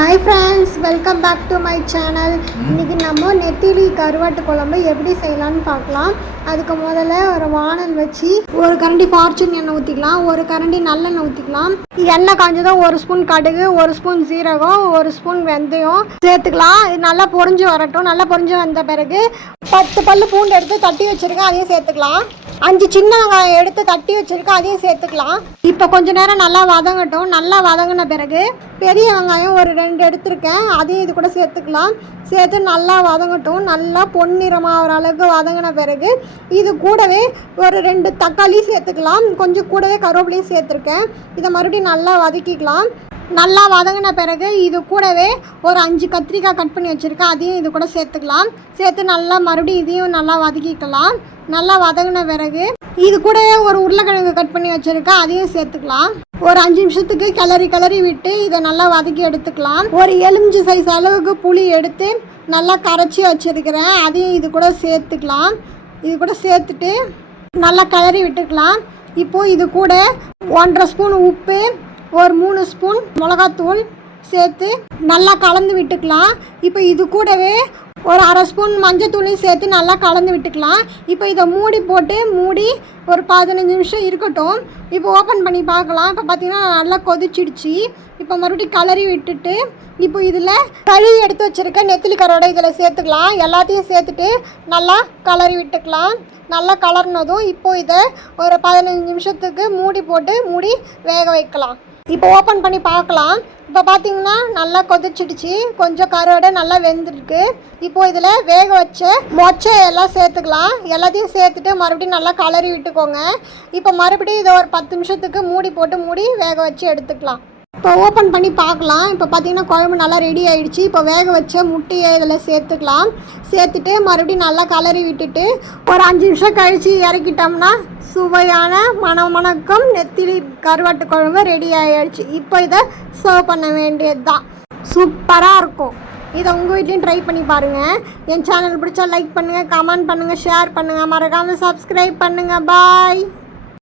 Hi friends, welcome back to my channel. இன்றைக்கி நம்ம நெத்திலி கருவாட்டு குழம்பு எப்படி செய்யலான்னு பார்க்கலாம். அதுக்கு முதல்ல ஒரு வானல் வச்சு ஒரு கரண்டி ஃபார்ச்சூன் எண்ணெய் ஊற்றிக்கலாம், ஒரு கரண்டி நல்லெண்ணெய் ஊற்றிக்கலாம். எண்ணெய் காஞ்சதும் ஒரு ஸ்பூன் கடுகு, ஒரு ஸ்பூன் சீரகம், ஒரு ஸ்பூன் வெந்தயம் சேர்த்துக்கலாம். இது நல்லா பொரிஞ்சு வரட்டும். நல்லா பொரிஞ்சு வந்த பிறகு 10 பல்லு பூண்டு எடுத்து தட்டி வச்சுருக்கேன், அதையும் சேர்த்துக்கலாம். 5 சின்ன வெங்காயம் எடுத்து தட்டி வச்சுருக்கேன், அதையும் சேர்த்துக்கலாம். இப்போ கொஞ்ச நேரம் நல்லா வதங்கட்டும். நல்லா வதங்கின பிறகு பெரிய வெங்காயம் ஒரு 2 எடுத்துருக்கேன், அதையும் இது கூட சேர்த்துக்கலாம். சேர்த்து நல்லா வதங்கட்டும். நல்லா பொன்னிறமாகிற அளவுக்கு வதங்கின பிறகு இது கூடவே ஒரு 2 தக்காளி சேர்த்துக்கலாம். கொஞ்சம் கூடவே கருவேப்பிலையும் சேர்த்துருக்கேன். இதை மறுபடியும் நல்லா வதக்கிக்கலாம். நல்லா வதங்கின பிறகு இது கூடவே ஒரு 5 கத்திரிக்காய் கட் பண்ணி வச்சுருக்கேன், அதையும் இது கூட சேர்த்துக்கலாம். சேர்த்து நல்லா மறுபடியும் இதையும் நல்லா வதக்கிக்கலாம். நல்லா வதங்கின பிறகு இது கூடவே ஒரு உருளைக்கிழங்கு கட் பண்ணி வச்சுருக்கேன், அதையும் சேர்த்துக்கலாம். ஒரு 5 நிமிஷத்துக்கு கிளறி விட்டு இதை நல்லா வதக்கி எடுத்துக்கலாம். ஒரு எலுமிச்சை சைஸ் அளவுக்கு புளி எடுத்து நல்லா கரைச்சி வச்சுருக்கிறேன், அதையும் இது கூட சேர்த்துக்கலாம். இது கூட சேர்த்துட்டு நல்லா கிளறி விட்டுக்கலாம். இப்போது இது கூட 1.5 ஸ்பூன் உப்பு, ஒரு 3 ஸ்பூன் மிளகாத்தூள் சேர்த்து நல்லா கலந்து விட்டுக்கலாம். இப்போ இது கூடவே ஒரு 1/2 ஸ்பூன் மஞ்சத்தூளையும் சேர்த்து நல்லா கலந்து விட்டுக்கலாம். இப்போ இதை மூடி ஒரு 15 நிமிஷம் இருக்கட்டும். இப்போ ஓப்பன் பண்ணி பார்க்கலாம். இப்போ பார்த்திங்கன்னா நல்லா கொதிச்சிடுச்சு. இப்போ மறுபடியும் கிளறி விட்டுட்டு இப்போ இதில் கழுவி எடுத்து வச்சுருக்க நெத்திலி கருவாடை இதில் சேர்த்துக்கலாம். எல்லாத்தையும் சேர்த்துட்டு நல்லா கிளறி விட்டுக்கலாம். நல்லா கலர்னதும் இப்போ இதை ஒரு 15 நிமிஷத்துக்கு மூடி வேக வைக்கலாம். இப்போ ஓப்பன் பண்ணி பார்க்கலாம். இப்போ பார்த்திங்கன்னா நல்லா கொதிச்சிடுச்சு. கொஞ்சம் கருவாடை நல்லா வெந்திருக்கு. இப்போது இதில் வேக வச்ச மொச்சை எல்லாம் சேர்த்துக்கலாம். எல்லாத்தையும் சேர்த்துட்டு மறுபடியும் நல்லா கலரி விட்டுக்கோங்க. இப்போ மறுபடியும் இதை ஒரு 10 நிமிஷத்துக்கு மூடி வேக வச்சு எடுத்துக்கலாம். இப்போ ஓப்பன் பண்ணி பார்க்கலாம். இப்போ பார்த்திங்கன்னா குழம்பு நல்லா ரெடி ஆகிடுச்சு. இப்போ வேக வச்ச முட்டையை இதில் சேர்த்துக்கலாம். சேர்த்துட்டு மறுபடியும் நல்லா கலரி விட்டுட்டு ஒரு 5 நிமிஷம் கழித்து இறக்கிட்டோம்னா சுவையான மணக்கும் நெத்திலி கருவாட்டு குழம்பு ரெடி ஆகிடுச்சு. இப்போ இதை சர்வ் பண்ண வேண்டியது தான். சூப்பராக இருக்கும். இதை உங்கள் வீட்லேயும் ட்ரை பண்ணி பாருங்கள். என் சேனல் பிடிச்சா லைக் பண்ணுங்கள், கமெண்ட் பண்ணுங்கள், ஷேர் பண்ணுங்கள், மறக்காமல் சப்ஸ்கிரைப் பண்ணுங்கள். பாய்.